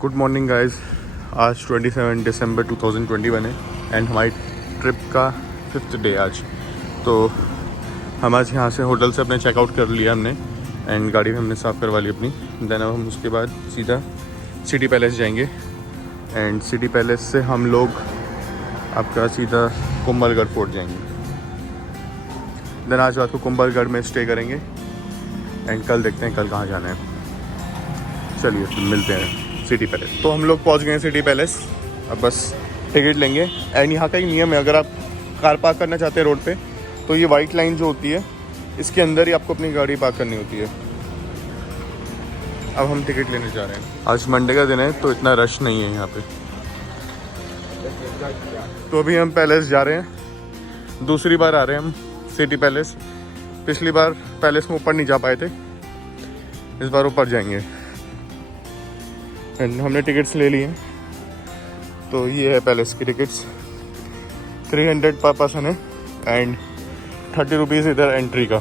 Good morning guys. आज 27 दिसंबर 2021 है and हमारी ट्रिप का 5th डे आज। तो हम आज यहाँ से होटल से अपने चेकआउट कर लिया हमने एंड गाड़ी भी हमने साफ़ करवा ली अपनी। देन अब हम उसके बाद सीधा सिटी पैलेस जाएंगे एंड सिटी पैलेस से हम लोग आपका सीधा कुंभलगढ़ फोर्ट जाएंगे। देन आज रात को कुंभलगढ़ में स्टे करेंगे एंड कल देखते हैं कल कहाँ जाना है। चलिए फिर मिलते हैं सिटी पैलेस। तो हम लोग पहुंच गए हैं सिटी पैलेस। अब बस टिकट लेंगे एंड यहाँ का एक नियम है, अगर आप कार पार्क करना चाहते हैं रोड पे तो ये वाइट लाइन जो होती है इसके अंदर ही आपको अपनी गाड़ी पार्क करनी होती है। अब हम टिकट लेने जा रहे हैं। आज मंडे का दिन है तो इतना रश नहीं है यहाँ पे। तो अभी हम पैलेस जा रहे हैं। दूसरी बार आ रहे हैं हम सिटी पैलेस। पिछली बार पैलेस में ऊपर नहीं जा पाए थे, इस बार ऊपर जाएंगे एंड हमने टिकट्स ले लिए हैं। तो ये है पैलेस की टिकट्स, 300 पर पर्सन है एंड 30 रुपीज़ इधर एंट्री का।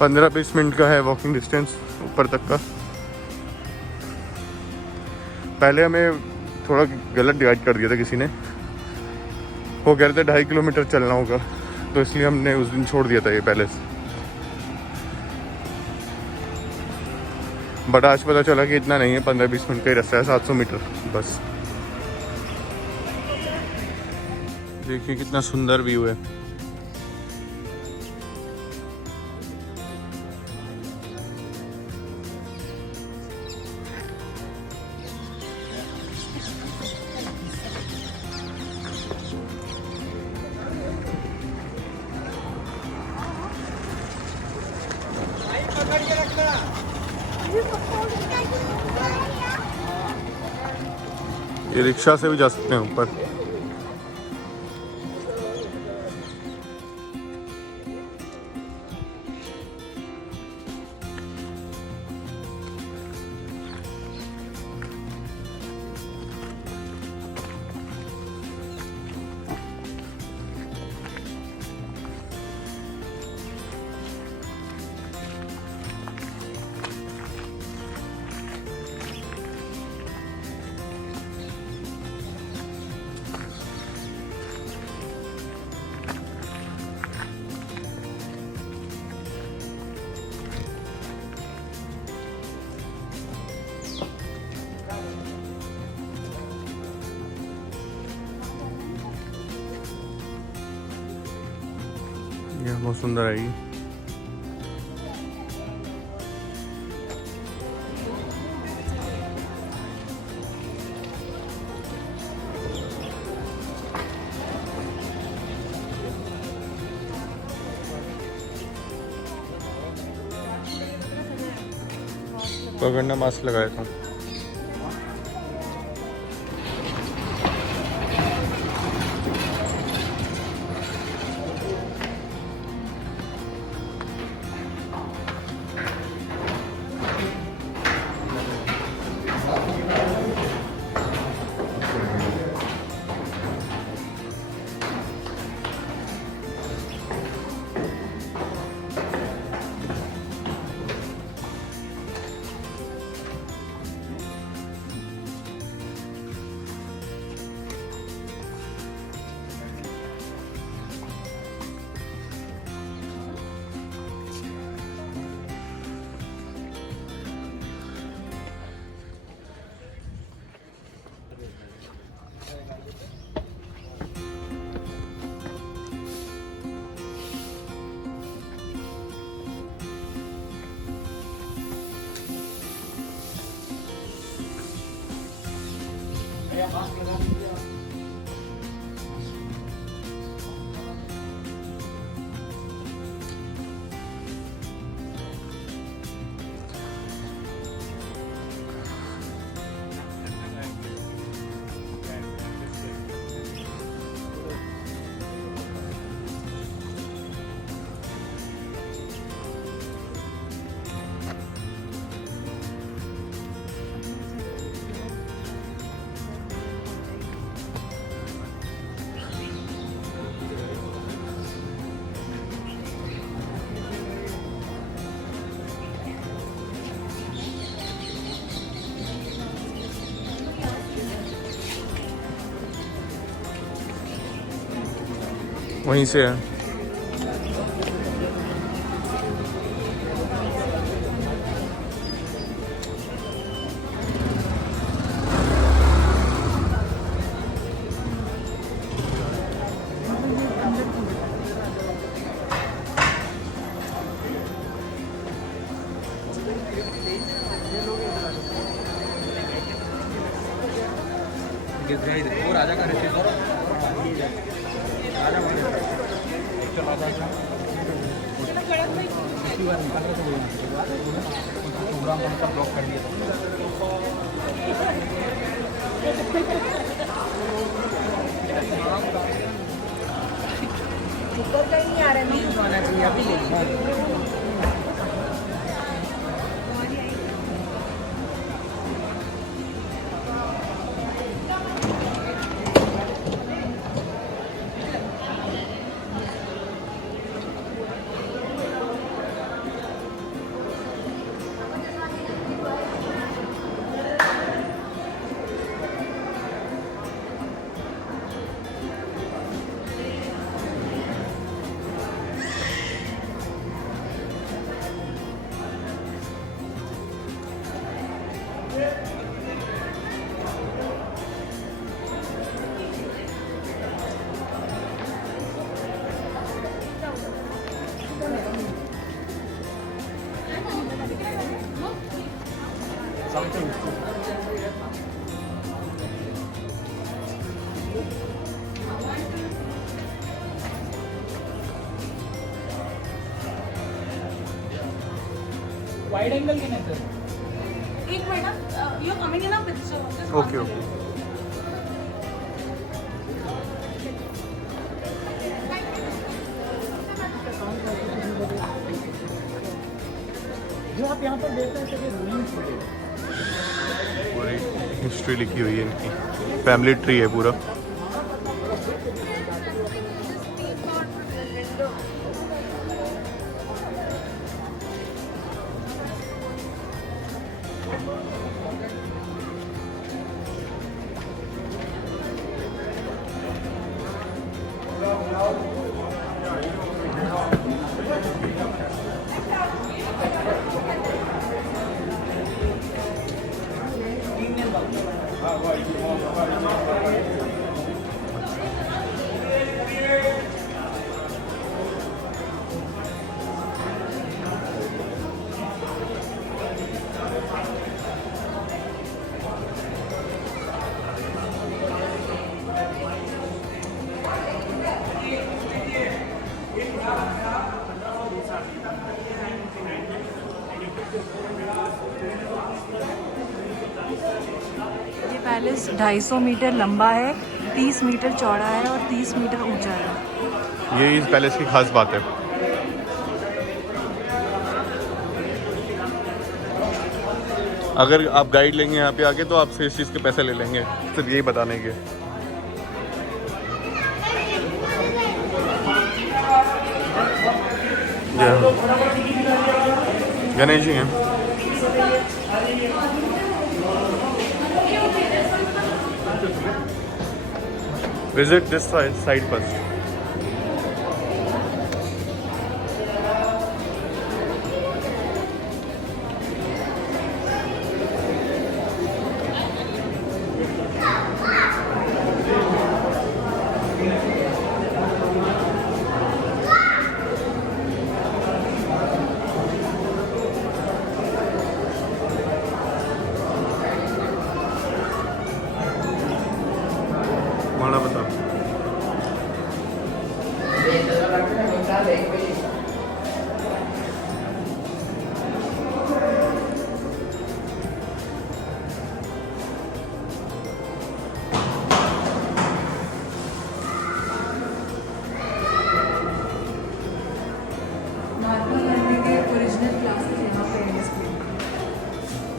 पंद्रह 20 मिनट का है वॉकिंग डिस्टेंस ऊपर तक का। पहले हमें थोड़ा गलत डिवाइड कर दिया था किसी ने, वो कह रहे थे 2.5 किलोमीटर चलना होगा, तो इसलिए हमने उस दिन छोड़ दिया था ये पैलेस। बट आज पता चला कि इतना नहीं है, 15-20 मिनट का ही रास्ता है, 700 मीटर बस। देखिए कितना सुंदर व्यू है। ये रिक्शा से भी जा सकते हैं ऊपर। ये बहुत सुंदर है ये। पकड़ना मास्क लगाया था। वहीं से है। वो राजा का रिसीव करो। राजा प्रोग्राम का ब्लॉक कर दिया। ऊपर कहीं नहीं आ रहा है। अभी ले वाइड एंगल के सर। एक minute, you are coming in a picture. Okay okay. जो आप यहाँ पर देख रहे हैं रूलिंग्स पूरी हिस्ट्री लिखी हुई है इनकी, फैमिली ट्री है पूरा। ये पैलेस 250 मीटर लंबा है, 30 मीटर चौड़ा है और 30 मीटर ऊंचा है। ये इस पैलेस की खास बात है। अगर आप गाइड लेंगे यहाँ पे आके तो आपसे इस चीज़ के पैसे ले लेंगे, सिर्फ यही बताने के। गणेश जी हैं। Visit this side first. माना बता।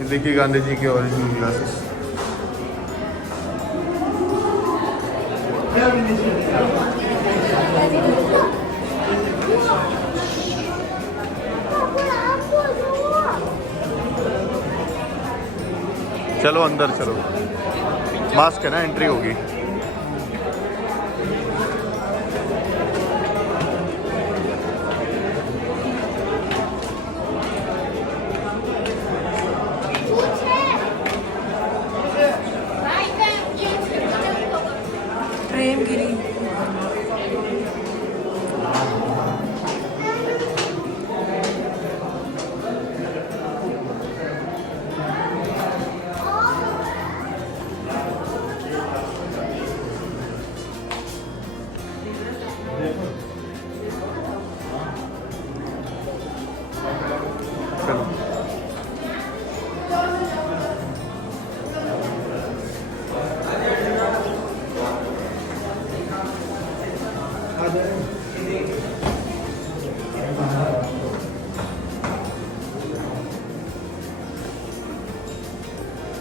देखिए गांधी जी के ओरिजिनल ग्लासेस। चलो अंदर चलो, मास्क है ना, एंट्री होगी।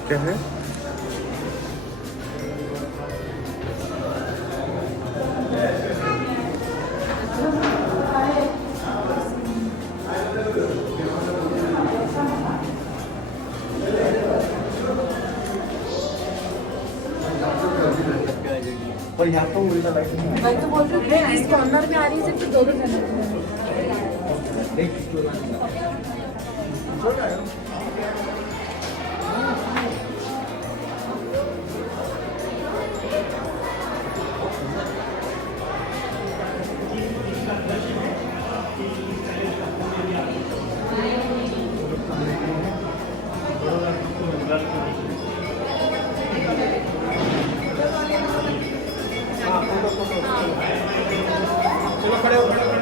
क्या है? और यहाँ तो उल्टा लाइट नहीं मैं तो बोल रही हूँ इस कॉर्नर में आ रही है सिर्फ दो जने चलो खड़े हो, खड़े हो।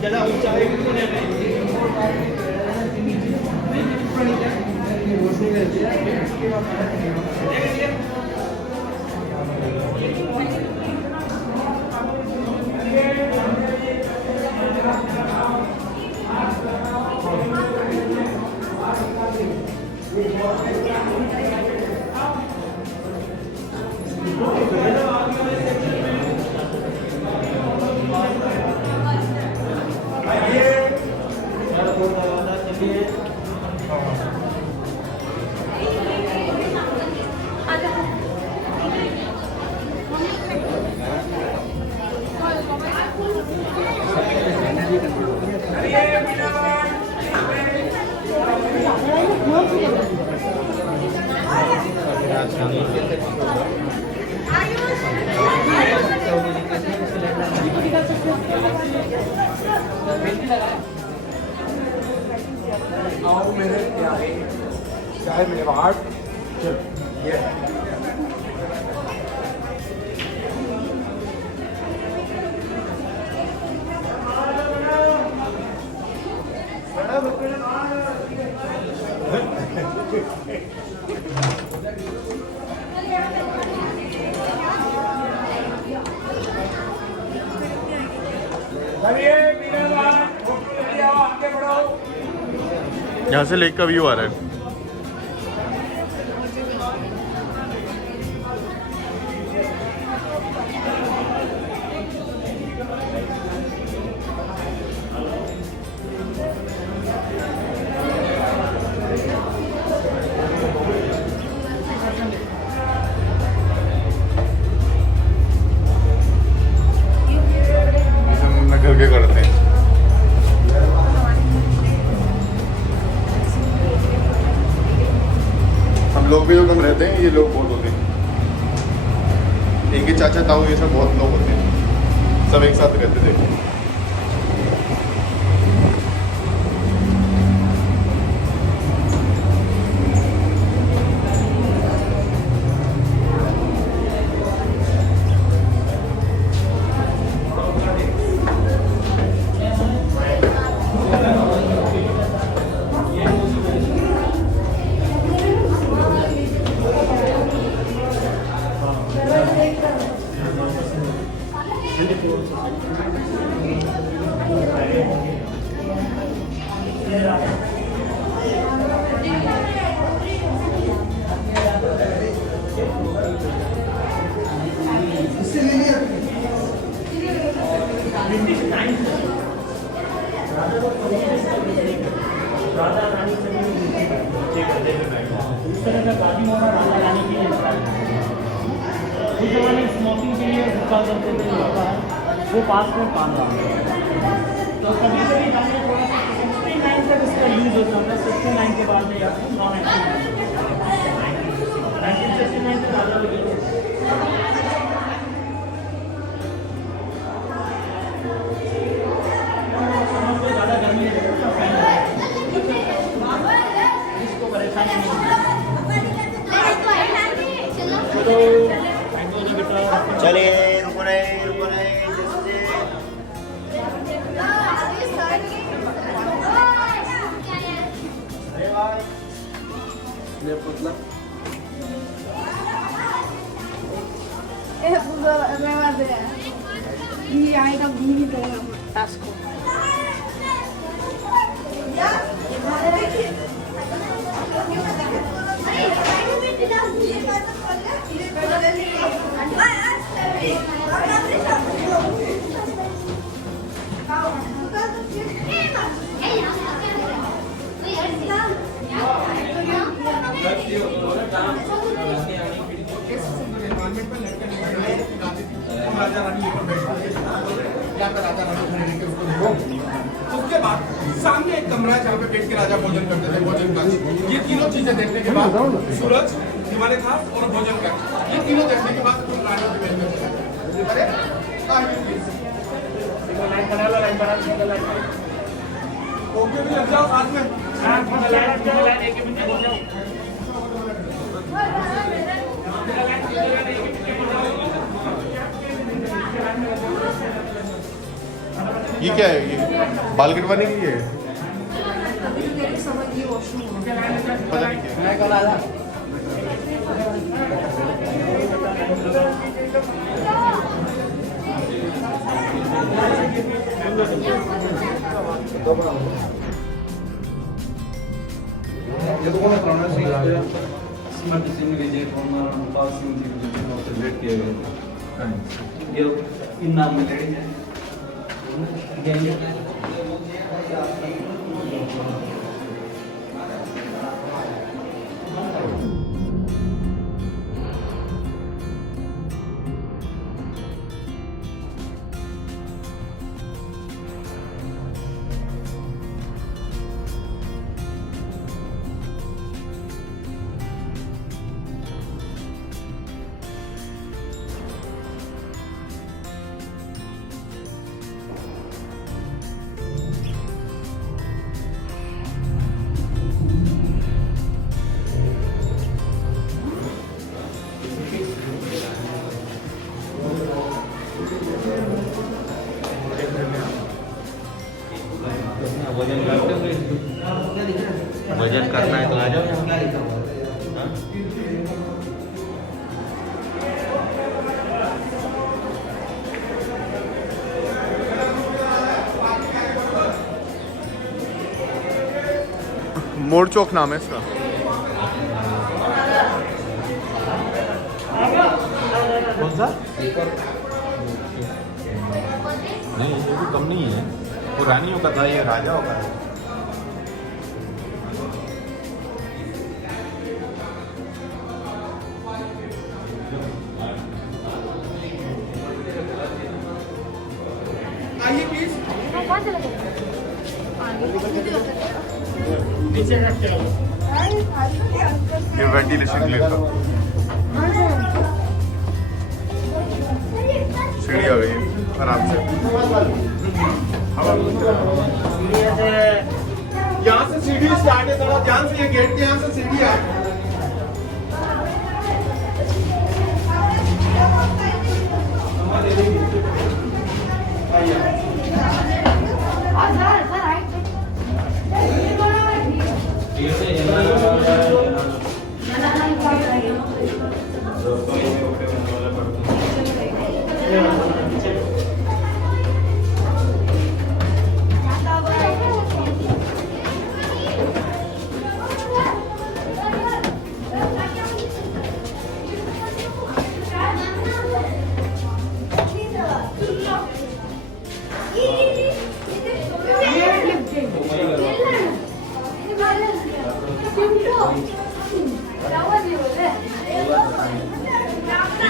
ज़्यादा ऊंचा है आओ मेरे प्यारे चाहे मेरे बाहर चल ये यहाँ से लेक का व्यू आ रहा है। घर के करते हैं हम लोग भी जो कम रहते हैं, ये लोग बहुत होते हैं। इनके चाचा ताऊ ये सब बहुत लोग होते हैं, सब एक साथ रहते थे। राजा रानी से भी नीचे गद्दे पे बैठा इस तरह का गादी मोहरा राजा रानी के लिए स्टाइल है। उस जमाने स्मोकिंग के लिए हुक्का करते थे लड़का है वो पास में पान रहा है। तो कभी कभी गाने थोड़ा सा 69 तक इसका यूज़ होता था। 69 के बाद में या नॉन एक्टिव 1969 तक राजा लगे थे। ज़्यादा गर्मी है तो फैन इसको परेशानी नहीं चलिए रुको नहीं आएगा घूम ही करेगा टास्क को राजा रानी लेकर बैठा यहाँ पे राजा रानी खड़े रहकर उसको देखो। उसके बाद सामने एक कमरा है जहाँ पे बैठ के राजा भोजन करते थे, भोजन कक्ष। ये तीनों चीजें देखने के बाद सूरज, हिमालय घाट और भोजन कक्ष, ये तीनों देखने के बाद तुम रानियों के बैठ में ओके भी लग जाओ साथ में। ये क्या है? ये बाल कटवाने के लिए है? पता नहीं क्या श्रीमती सिंह विजय कुमार पाल सिंह जी को सेलिब्रेट किए गए थे। ये इन नाम में लेडी है देंगे। वजन करना है तो आ जाओ। मोड़ चौक नाम है इसका। कौन सा? नहीं ये भी कम नहीं है, पुरानियों का था, ये राजाओं का है। आइए प्लीज। ये वेंटिलेशन के लिए था। सीढ़ी आ गई है आराम से। यहाँ से सीढ़ी स्टार्ट है, थोड़ा ध्यान से। ये गेट के यहाँ से सीढ़ी है।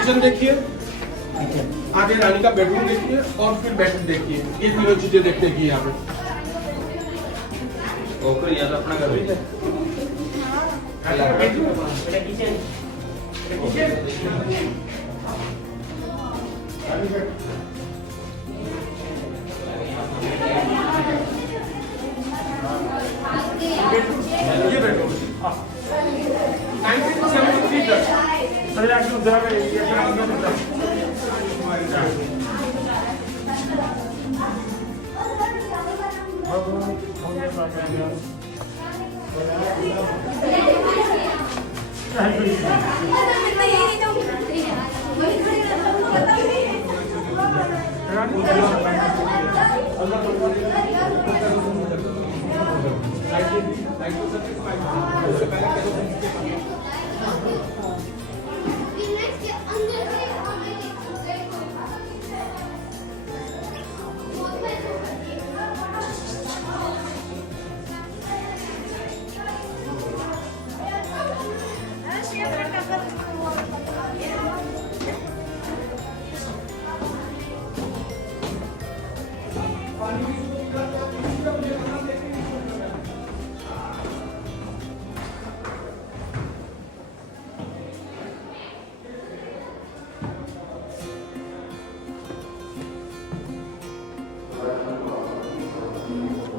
किचन देखिए, आगे रानी का बेडरूम देखिए और फिर बेडरूम देखिए। ये तीनों चीजें देखने की यहाँ पे। ओके यार अपना घर भेज ये बेडरूम 1973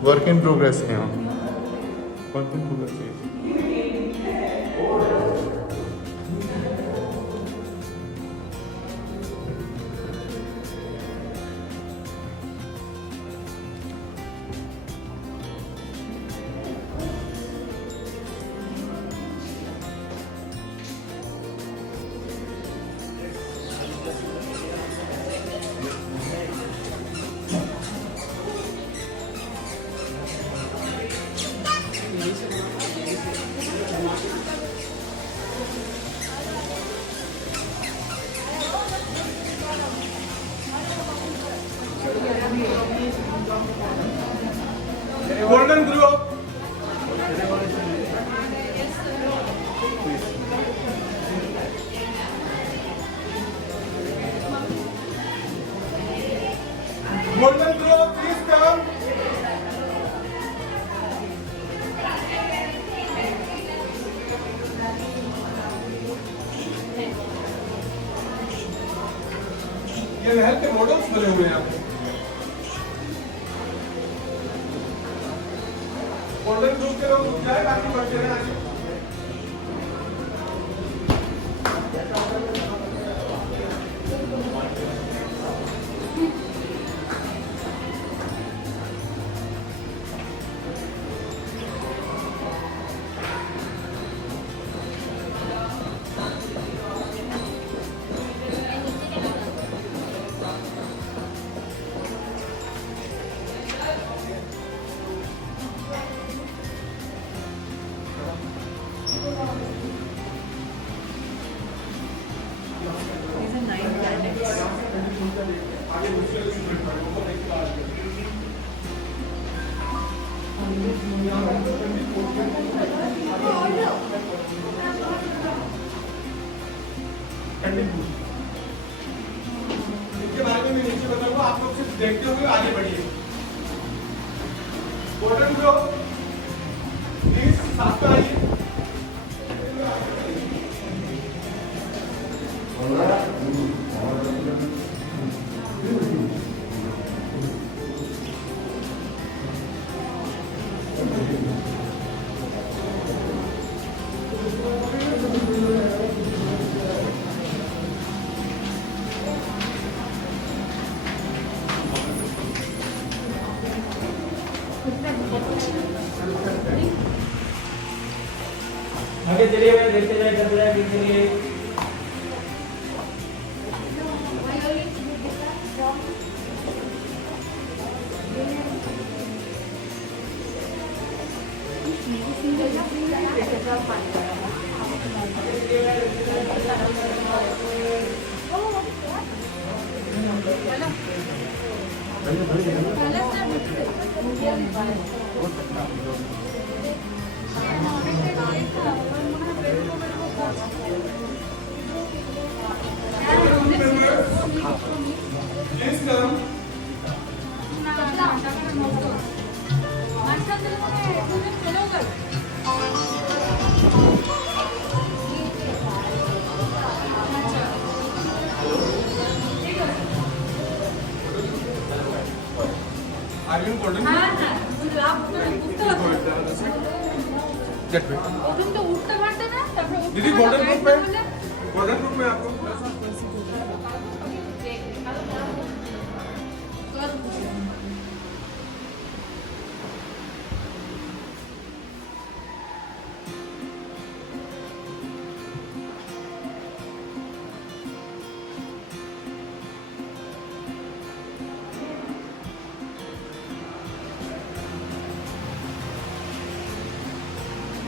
वर्क इन प्रोग्रेस है यहाँ, वर्क इन प्रोग्रेस है। Golden glow golden glow please come. ये महल के मॉडल्स बने हुए हैं यहाँ पे। गोल्डन ग्रुप के लोग रुक जाए, बाकी बच्चे हैं आगे। These are 9 planets. इसके बारे में मैं नीचे बताऊंगा, आप लोग सिर्फ देखते हुए आगे बढ़िए। गोल्डन ग्लो प्लीज साफ कराइए। आगे चलिए भाई, देखते जाए, करते जाए, देखते चलिए। गेट पे তুমি তো উঠতে পারতে না তারপরে दीदी गोल्डन ग्रुप में गोल्डन ग्रुप में आपको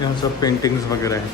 यहाँ सब पेंटिंग्स वगैरह हैं।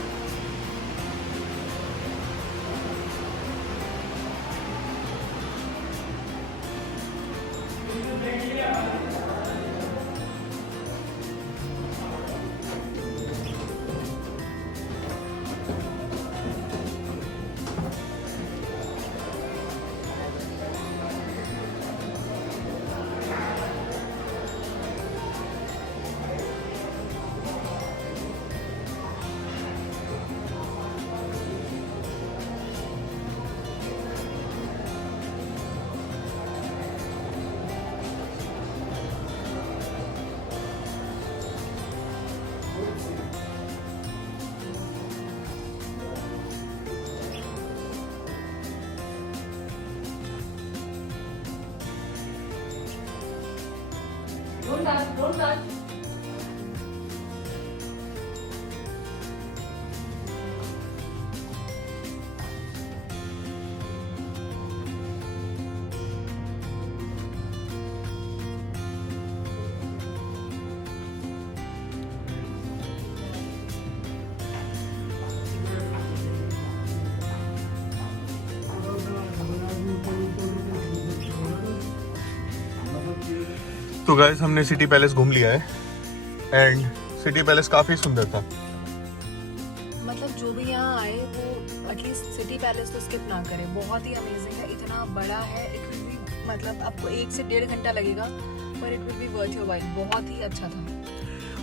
Don't touch. तो गाइस हमने सिटी पैलेस घूम लिया है एंड सिटी पैलेस काफ़ी सुंदर था। मतलब जो भी यहाँ आए वो एटलीस्ट सिटी पैलेस तो स्किप ना करे, बहुत ही अमेजिंग है, इतना बड़ा है। इट विल बी मतलब आपको 1 से 1.5 घंटा लगेगा पर it will be worth your while, बहुत ही अच्छा था।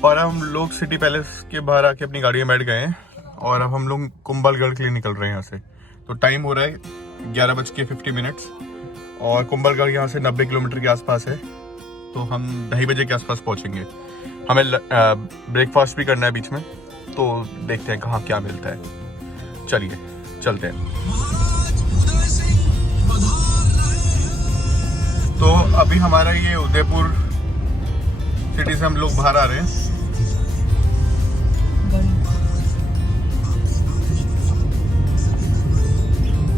और हम लोग सिटी पैलेस के बाहर आके अपनी गाड़ी में बैठ गए हैं और अब हम लोग कुंभलगढ़ के लिए निकल रहे हैं यहाँ से। तो टाइम हो रहा है 11:50 और कुंभलगढ़ यहाँ से 90 किलोमीटर के आसपास है। तो हम 2:30 बजे के आसपास पहुँचेंगे। हमें ब्रेकफास्ट भी करना है बीच में, तो देखते हैं कहाँ क्या मिलता है। चलिए चलते हैं। तो अभी हमारा ये उदयपुर सिटी से हम लोग बाहर आ रहे हैं।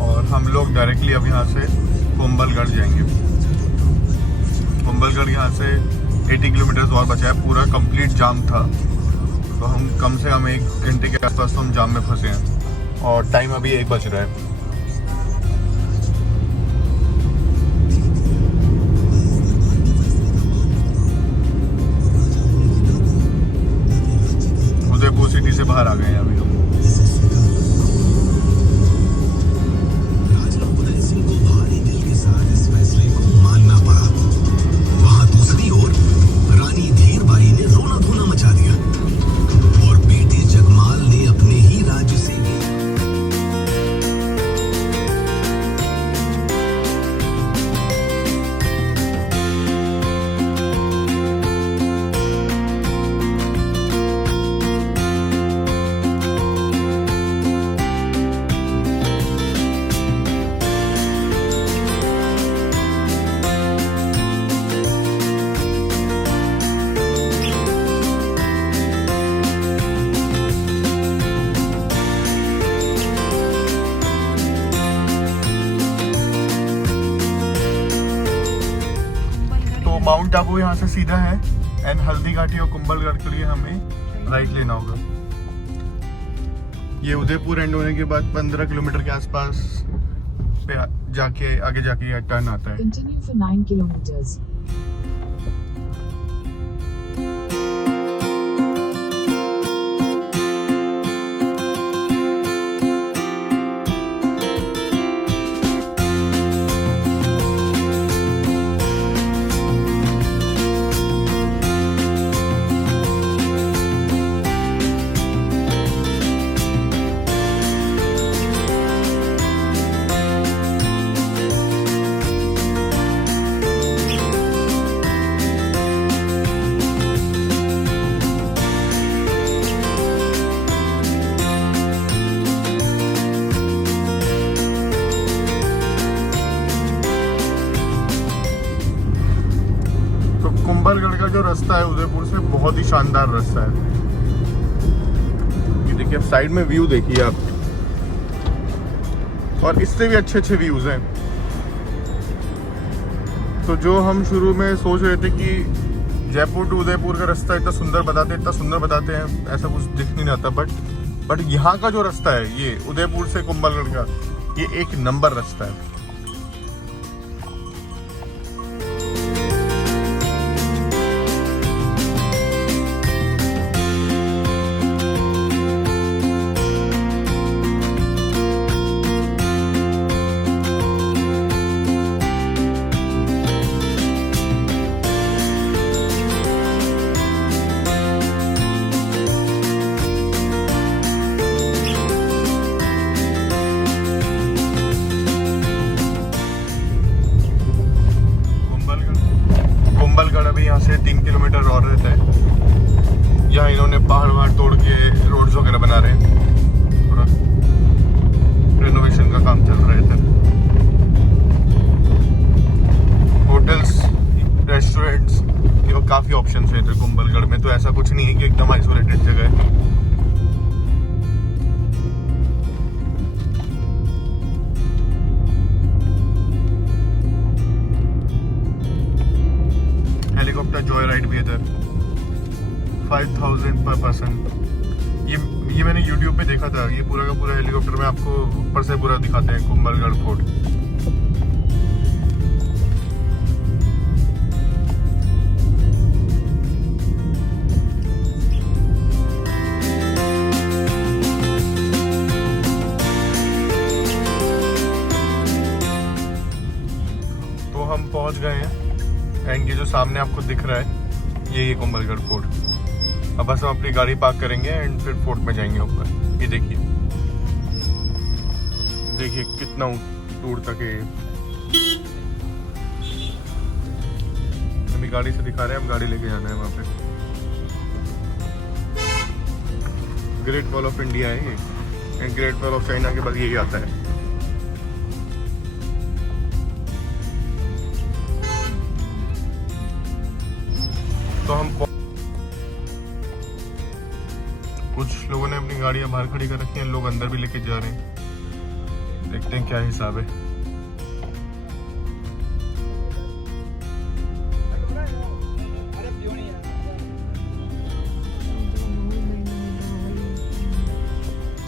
और हम लोग डायरेक्टली अब यहाँ से कुंभलगढ़ जाएंगे। कुंभलगढ़ यहाँ से 80 किलोमीटर और बचा है, पूरा कंप्लीट जाम था। तो हम कम से कम 1 घंटे के आसपास तो हम जाम में फंसे हैं और टाइम अभी 1 बज रहा है। उदयपुर सिटी से बाहर आ गए हैं अभी हम। माउंट आबू यहाँ से सीधा है एंड हल्दी घाटी और कुंभलगढ़ के लिए हमें राइट लेना होगा। ये उदयपुर एंड होने के बाद 15 किलोमीटर के आसपास पे जाके आगे जाके ये टर्न आता है। Continue for 9 kilometers. का जो रास्ता है उदयपुर से बहुत ही शानदार रास्ता है। ये देखिए साइड में व्यू देखिए आप, और इससे भी अच्छे अच्छे व्यूज हैं। तो जो हम शुरू में सोच रहे थे कि जयपुर टू उदयपुर का रास्ता इतना सुंदर बताते हैं, ऐसा कुछ दिख नहीं आता, बट यहाँ का जो रास्ता है ये उदयपुर से कुंभलगढ़ का, ये एक नंबर रास्ता है। अभी यहाँ से 3 किलोमीटर और रहता है। यहाँ इन्होंने पहाड़ तोड़ के रोड्स वगैरह बना रहे हैं, पूरा रेनोवेशन का काम चल रहा है इधर। होटल्स, रेस्टोरेंट्स, ये काफ़ी ऑप्शंस हैं इधर कुंभलगढ़ में। तो ऐसा कुछ नहीं है कि एकदम आइसोलेटेड जगह है। हेलीकॉप्टर जॉय राइड भी इधर 5000 पर पर्सन। ये मैंने YouTube पे देखा था। ये पूरा का पूरा हेलीकॉप्टर में आपको ऊपर से पूरा दिखाते हैं कुंभलगढ़ फोर्ट। तो हम पहुंच गए हैं एंड ये जो सामने आपको दिख रहा है ये कुंभलगढ़ फोर्ट। अब बस हम अपनी गाड़ी पार्क करेंगे एंड फिर फोर्ट में जाएंगे ऊपर। ये देखिए कितना दूर तक है। अभी गाड़ी से दिखा रहे हैं, हम गाड़ी लेके जाना है वहाँ पे। ग्रेट वॉल ऑफ इंडिया है ये, and great wall of China के बाद यही आता है। तो हम कुछ लोगों ने अपनी गाड़ियां बाहर खड़ी कर रखी हैं, लोग अंदर भी लेके जा रहे हैं। देखते हैं क्या हिसाब है।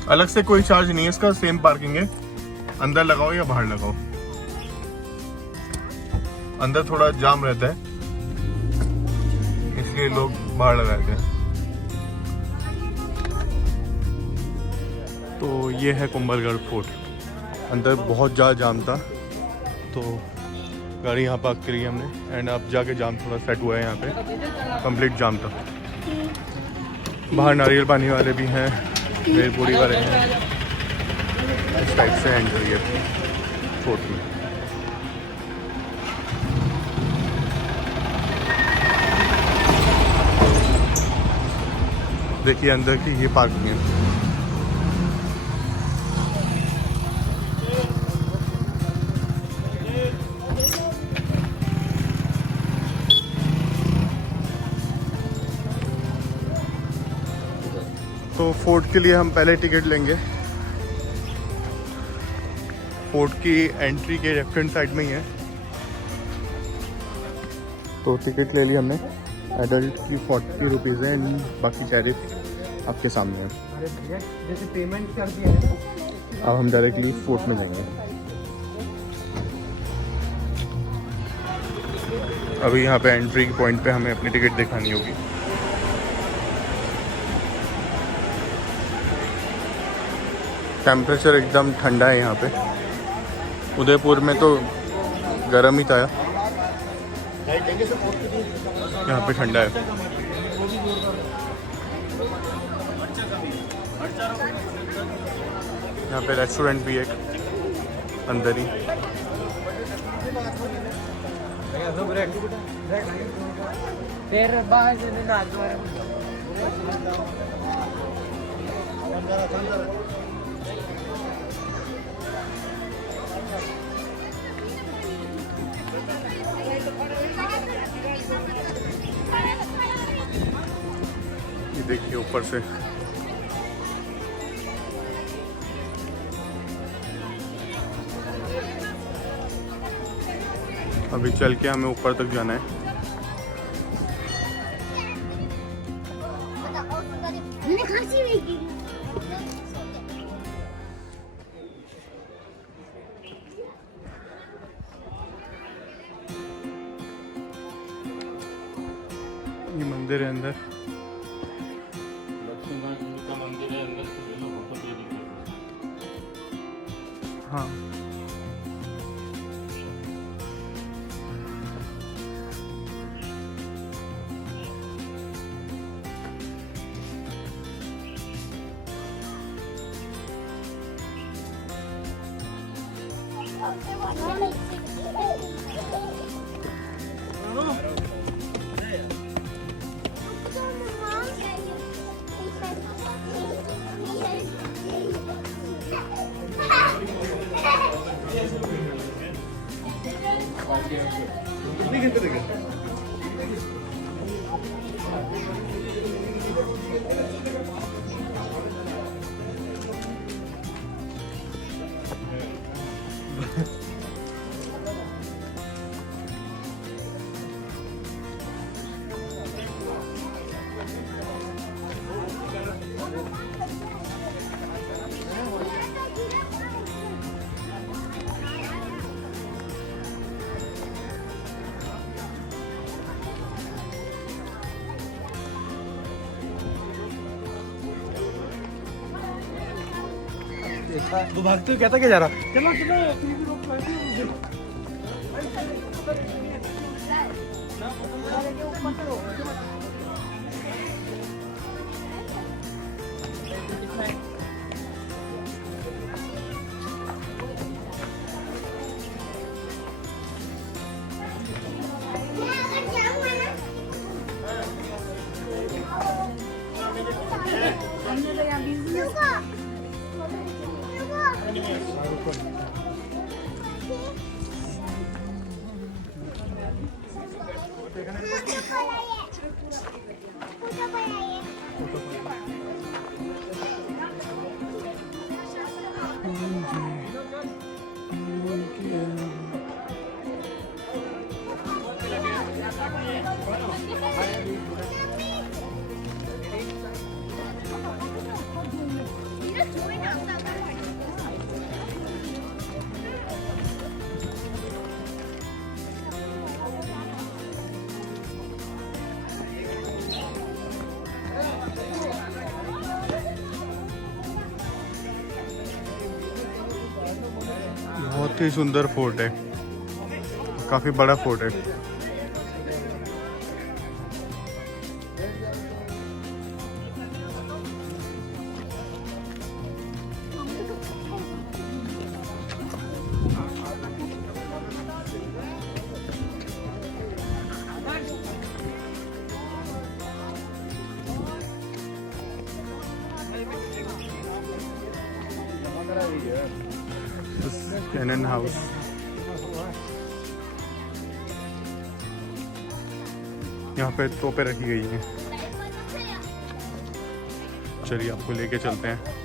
अलग से कोई चार्ज नहीं है इसका, सेम पार्किंग है। अंदर लगाओ या बाहर लगाओ। अंदर थोड़ा जाम रहता है इसलिए लोग बाहर लगाते हैं। तो ये है कुंभलगढ़ फोर्ट। अंदर बहुत ज़्यादा जाम था तो गाड़ी यहाँ पार्क करी हमने, एंड अब जाके जाम थोड़ा सेट हुआ है। यहाँ पे कंप्लीट जाम था। बाहर नारियल पानी वाले भी हैं, भेलपूरी वाले हैं। इस टाइप से एंट्री है फोर्ट में। देखिए अंदर की ये पार्किंग है। तो फोर्ट के लिए हम पहले टिकट लेंगे। फोर्ट की एंट्री के लेफ्ट हैंड साइड में ही है। तो टिकट ले ली हमने। एडल्ट की 40 रुपीज़ है, बाकी टैरिफ आपके सामने है। जैसे पेमेंट कर दिया है, अब हम डायरेक्टली फोर्ट में जाएंगे। अभी यहाँ पे एंट्री पॉइंट पे हमें अपनी टिकट दिखानी होगी। टेम्परेचर एकदम ठंडा है यहाँ पे। उदयपुर में तो गर्म ही था, यहाँ पे ठंडा है। यहाँ पे रेस्टोरेंट भी है अंदर ही। देखिए ऊपर से। अभी चल के हमें ऊपर तक जाना है। मैंने खांसी भी की। ये मंदिर है अंदर। लक्ष्मीनाथ जी का मंदिर है अंदर से ले लो, बहुत ही दिखे। हाँ तो भागते कहता क्या जा रहा? चलो बहुत ही सुंदर फोर्ट है, काफी बड़ा फोर्ट है। Cannon house. यहाँ पे तोपें रखी गई हैं। चलिए आपको लेके चलते हैं।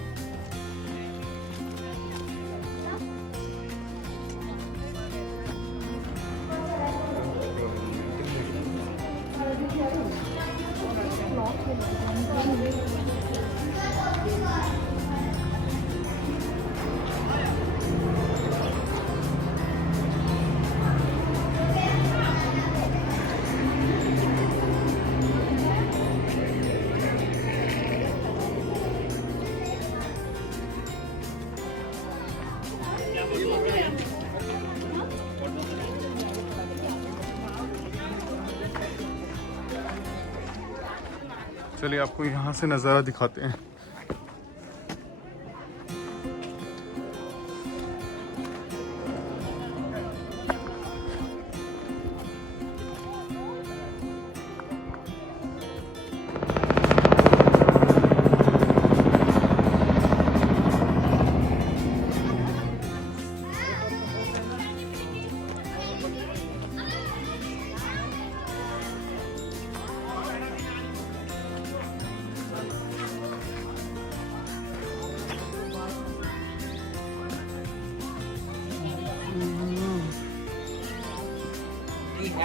चलिए आपको यहाँ से नज़ारा दिखाते हैं।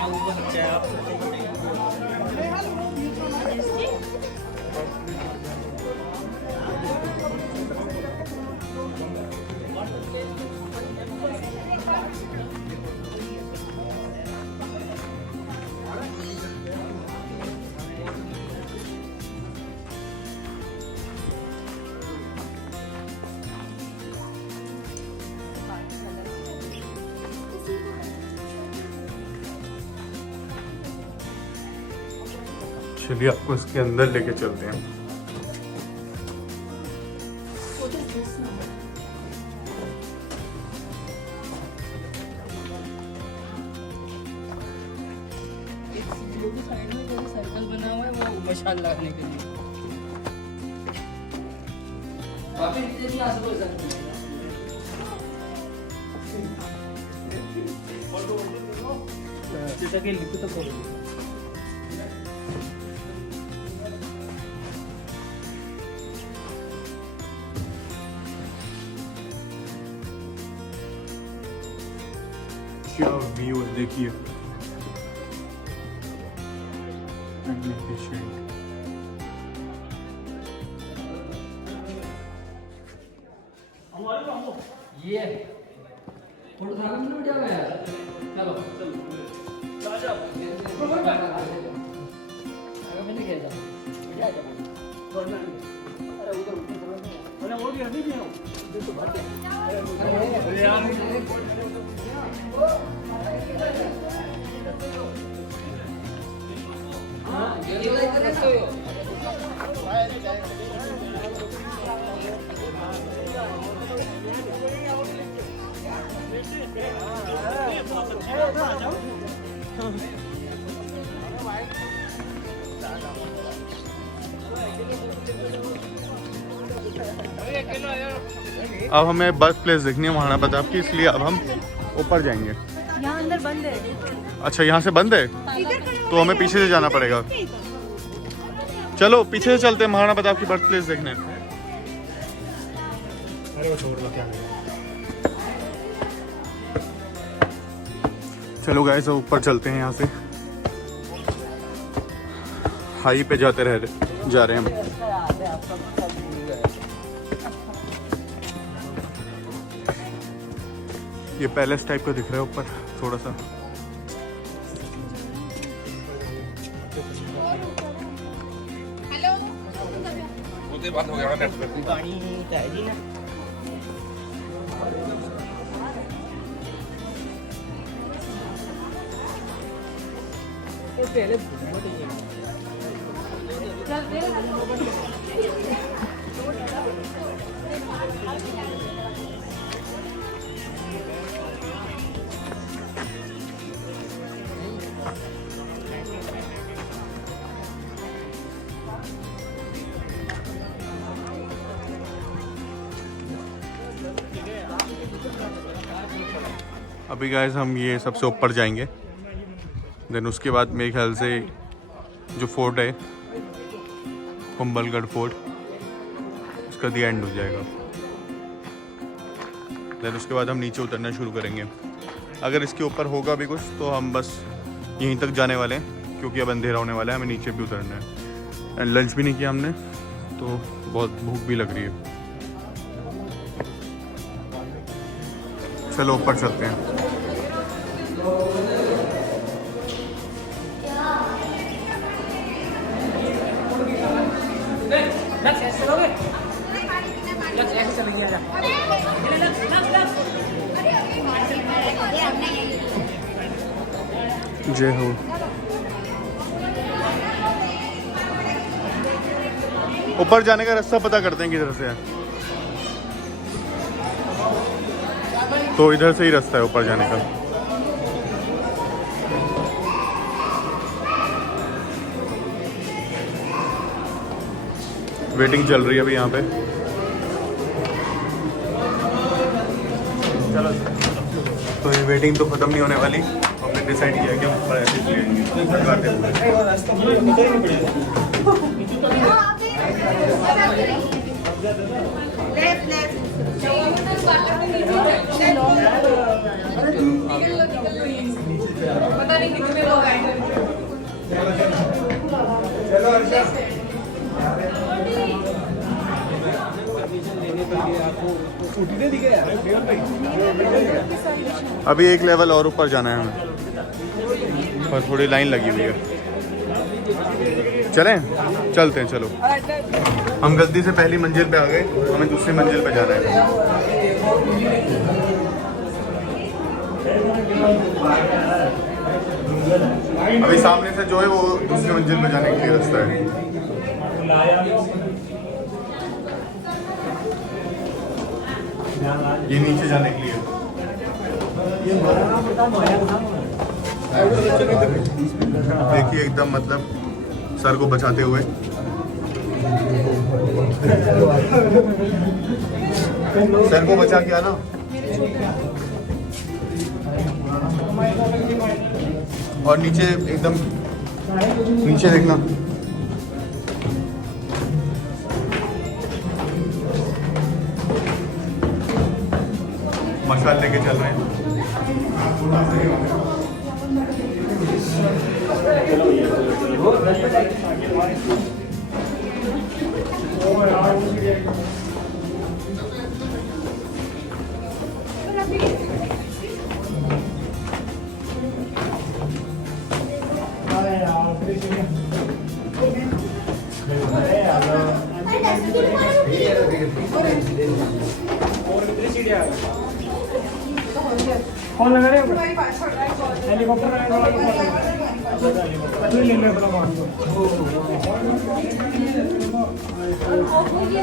ऊपर सकते हैं आप। चलिए आपको इसके अंदर लेके चलते हैं। साइड में जो सर्कल बना हुआ है वो मशाल लगाने के लिए। वापस इतनी आ सको सर। जैसा कि लिखो तो करो। क्या व्यू है देखिए, magnificent। ये फोटो खाना में उठ जाओगे यार। चलो चलो आ जाओ। अगर मैंने किया था बढ़िया था बढ़िया। अरे उधर अरे वो भी अभी भी हो तो बात है। अरे हाँ ये इधर रखो यो। अब हमें बर्थ प्लेस देखनी है महाराणा प्रताप की, इसलिए अब हम ऊपर जाएंगे। यहाँ अंदर बंद है। अच्छा यहाँ से बंद है, तो हमें पीछे से जाना पड़ेगा। चलो पीछे से चलते हैं महाराणा प्रताप की बर्थ प्लेस देखने। चलो गाइस ऊपर चलते हैं, यहाँ से हाई पे जा रहे हैं हम। ये पैलेस टाइप का दिख रहा है ऊपर थोड़ा सा। अभी गाइस हम ये सबसे ऊपर जाएंगे, देन उसके बाद मेरे ख्याल से जो फोर्ट है कुंभलगढ़ फोर्ट, उसका दी एंड हो जाएगा। देन उसके बाद हम नीचे उतरना शुरू करेंगे। अगर इसके ऊपर होगा भी कुछ तो हम बस यहीं तक जाने वाले हैं, क्योंकि अब अंधेरा होने वाला है, हमें नीचे भी उतरना है। एंड लंच भी नहीं किया हमने, तो बहुत भूख भी लग रही है। चलो ऊपर चलते हैं। जय हो। ऊपर जाने का रास्ता पता करते हैं किधर से है, तो इधर से ही रास्ता है ऊपर जाने का। वेटिंग चल रही है अभी यहाँ पे। चलो तो ये वेटिंग तो खत्म नहीं होने वाली। हमने डिसाइड किया कि हम ऊपर ऐसे पता नहीं कितने लोग आए। चलो अर्षा अभी एक लेवल और ऊपर जाना है हमें, पर थोड़ी लाइन लगी हुई है। चलें, चलते हैं, चलो। हम गलती से पहली मंजिल पे आ गए, हमें दूसरी मंजिल पे जाना है। अभी सामने से जो है वो दूसरी मंजिल पे जाने के लिए रास्ता है। ये नीचे जाने के लिए। देखिए एकदम मतलब सर को बचाते हुए। सर को बचा के आना। और नीचे एकदम नीचे देखना। मशाल लेके चल रहे हैं। कौन लगा रहे हो? हेलीकॉप्टर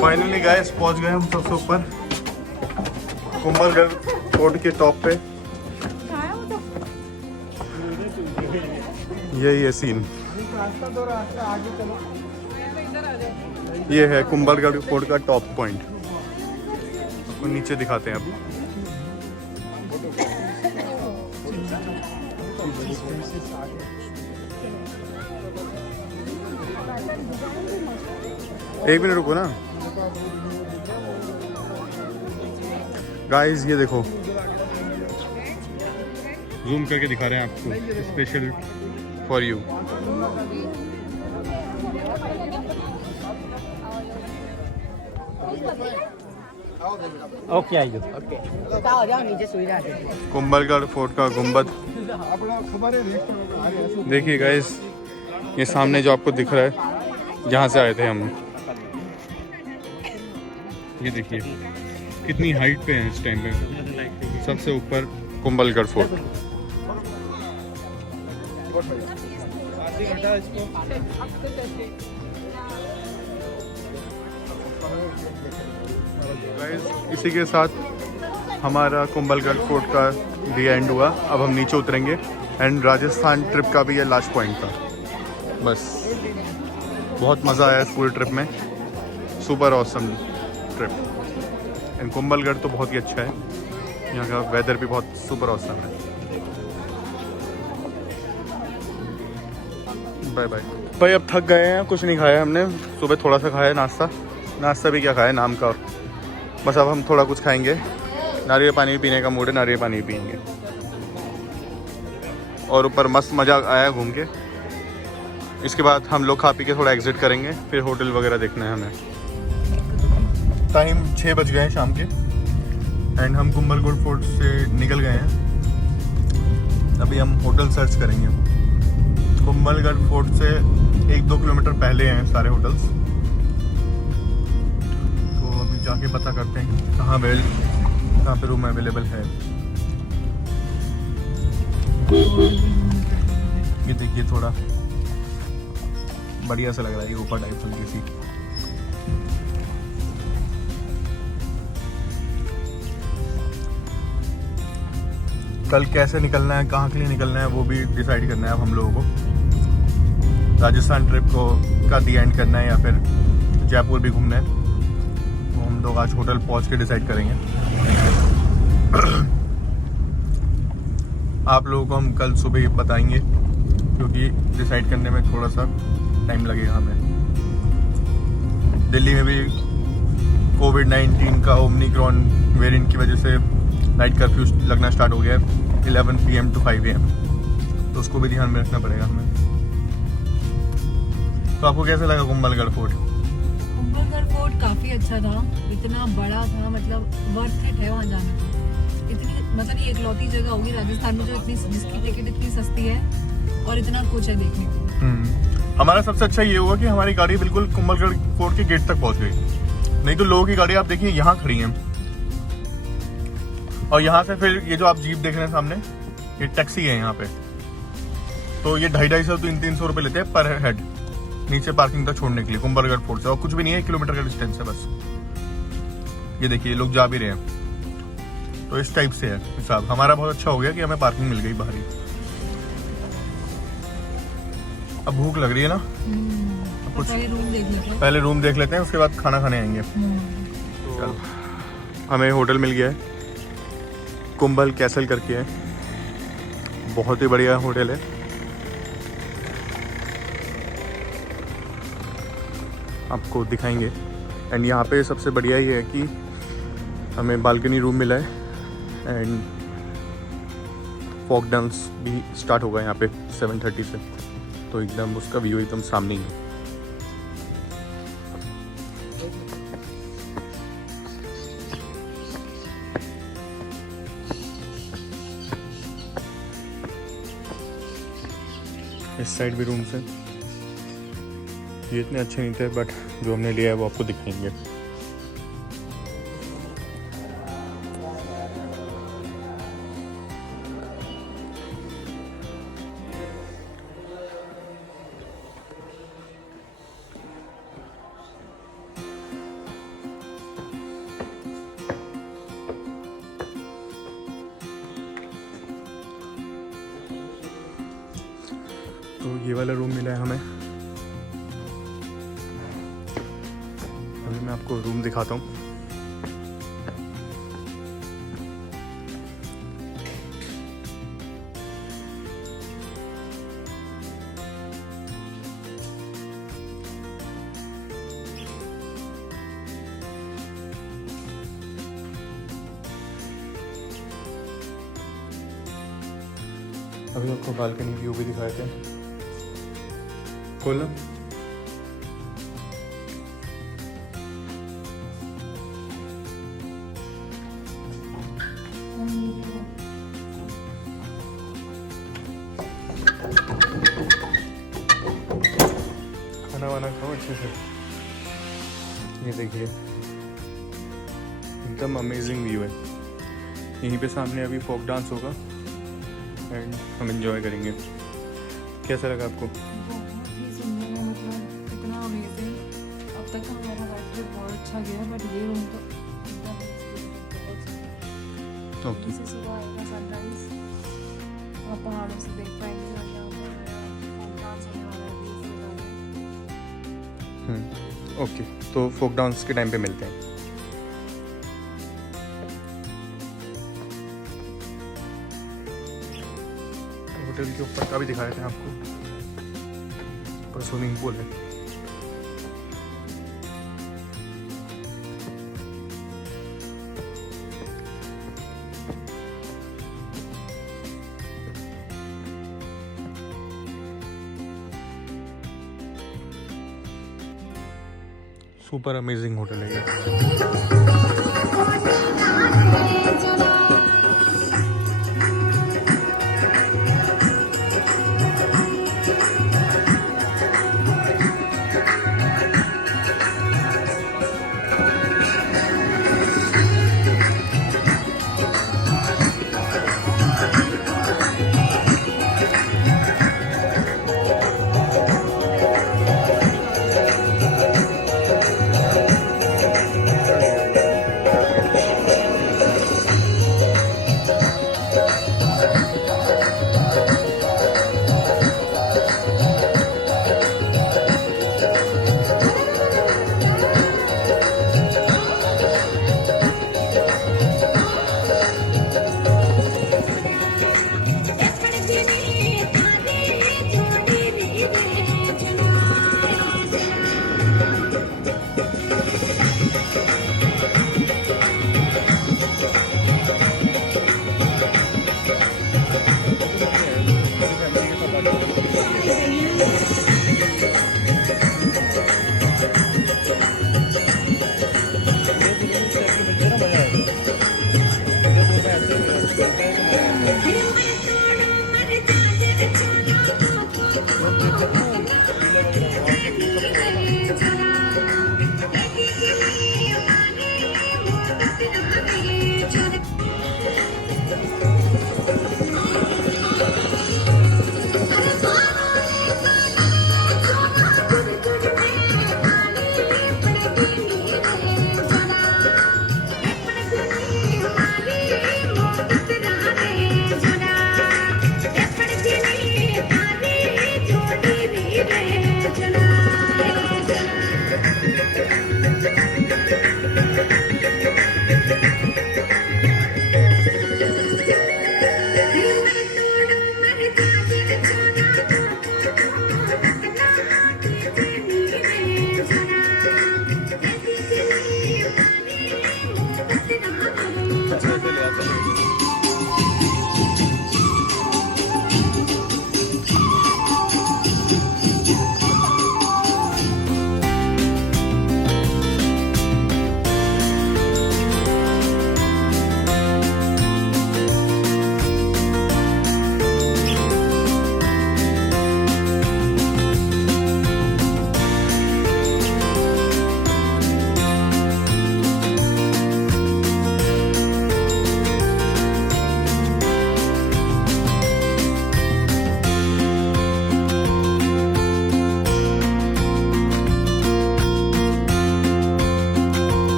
फाइनली गाइस पहुंच गए हम सबसे ऊपर कुंभलगढ़ फोर्ट के टॉप पे। यही है सीन। ये है कुंभलगढ़ फोर्ट का टॉप पॉइंट। आपको नीचे दिखाते हैं अब। एक मिनट रुको ना गाइस, ये देखो जूम करके दिखा रहे हैं आपको, स्पेशल फॉर यू। ओके आइए। कुंभलगढ़ फोर्ट का गुंबद देखिए गाइस, ये सामने जो आपको दिख रहा है, जहाँ से आए थे हम। ये देखिए कितनी हाइट पे है इस टाइम पे, सबसे ऊपर कुंभलगढ़ फोर्ट। गाइस इसी के साथ हमारा कुंभलगढ़ फोर्ट का डी एंड हुआ। अब हम नीचे उतरेंगे एंड राजस्थान ट्रिप का भी ये लास्ट पॉइंट था। बस बहुत मज़ा आया इस पूरी ट्रिप में, super awesome trip. And Kumbhalgarh तो बहुत ही अच्छा है, यहाँ का वेदर भी बहुत सुपर ऑसम है। बाय बाय भाई। अब थक गए हैं, कुछ नहीं खाया हमने। सुबह थोड़ा सा खाया नाश्ता भी क्या खाया नाम का। बस अब हम थोड़ा कुछ खाएंगे। नारियल पानी पीने का मूड है, नारियल पानी पियेंगे। और ऊपर मस्त मज़ा आया घूम के। इसके बाद हम लोग खा पी के थोड़ा एग्जिट करेंगे, फिर होटल वगैरह देखना है हमें। टाइम 6 बज गए हैं शाम के एंड हम कुंभलगढ़ फोर्ट से निकल गए हैं। अभी हम होटल सर्च करेंगे। कुंभलगढ़ फोर्ट से 1-2 किलोमीटर पहले हैं सारे होटल्स, तो अभी जाके पता करते हैं कहाँ पे रूम अवेलेबल है। ये देखिए थोड़ा बढ़िया सा लग रहा है, ये ऊपर टाइप हल्की सी। कल कैसे निकलना है, कहाँ के लिए निकलना है, वो भी डिसाइड करना है अब हम लोगों को। राजस्थान ट्रिप का दी एंड करना है या फिर जयपुर भी घूमना है, तो हम लोग आज होटल पहुँच के डिसाइड करेंगे। आप लोगों को हम कल सुबह ही बताएंगे, क्योंकि डिसाइड करने में थोड़ा सा टाइम लगेगा हमें। दिल्ली में भी कोविड-19 का ओमिक्रॉन वेरिएंट की वजह से नाइट कर्फ्यू लगना स्टार्ट हो गया है 11 PM to 5 AM। तो उसको भी ध्यान में रखना पड़ेगा हमें। तो आपको कैसा लगा कुंभलगढ़ फोर्ट? कुंभलगढ़ फोर्ट काफी अच्छा था, इतना बड़ा था, मतलब वर्थ इट है वहाँ जाना। इतनी मतलब ये एकलौती जगह होगी राजस्थान में जो इतनी जिसकी टिकट इतनी सस्ती है और इतना कुछ है देखने को। हमारा सबसे अच्छा ये हुआ कि हमारी गाड़ी बिल्कुल कुंभलगढ़ फोर्ट के गेट तक पहुंच गई, नहीं तो लोगों की गाड़ी आप देखिए यहाँ खड़ी है। और यहाँ से फिर ये जो आप जीप देख रहे हैं सामने, ये टैक्सी है यहाँ पे, तो ये 250-250 तो 300 रुपये लेते हैं पर हेड नीचे पार्किंग तक छोड़ने के लिए कुंभलगढ़ फोर्ट से। और कुछ भी नहीं है, 1 किलोमीटर का डिस्टेंस है बस। ये देखिए लोग जा भी रहे हैं, तो इस टाइप से है हिसाब। हमारा बहुत अच्छा हो गया कि हमें पार्किंग मिल गई बाहर ही। अब भूख लग रही है ना, कुछ पहले रूम देख लेते हैं, उसके बाद खाना खाने आएंगे। तो हमें होटल मिल गया है, कुंभल कैसल करके है, बहुत ही बढ़िया होटल है। आपको दिखाएंगे। एंड यहाँ पे सबसे बढ़िया ये है कि हमें बालकनी रूम मिला है एंड फॉक डांस भी स्टार्ट होगा यहाँ पे 7:30 से, तो एकदम उसका व्यू एकदम सामने ही है। इस साइड भी रूम्स हैं, ये इतने अच्छे नहीं थे बट जो हमने लिया है वो आपको दिखाएंगे। तो ये वाला रूम मिला है हमें। अभी मैं आपको रूम दिखाता हूँ। अभी आपको बालकनी व्यू भी दिखाए थे, खोलो। खाना वाना खाओ अच्छे से। ये देखिए एकदम अमेजिंग व्यू है। यहीं पे सामने अभी फोक डांस होगा एंड हम एंजॉय करेंगे। कैसा लगा आपको? बहुत ही सुंदर है, मतलब इतना अमेजिंग। अब तक का हमारा राइड ट्रिप बहुत अच्छा गया, बट ये रूम तो एकदम बहुत ओके। से सुबह आएगा सनराइज, आप पहाड़ों से देख पाएंगे और यहाँ पर डांस होने वाला है अभी से बताइए। ओके, तो फोक डांस के टाइम पे मिलते हैं। होटल के ऊपर का भी दिखाए थे आपको, ऊपर स्विमिंग पूल है। सुपर अमेजिंग होटल है ये।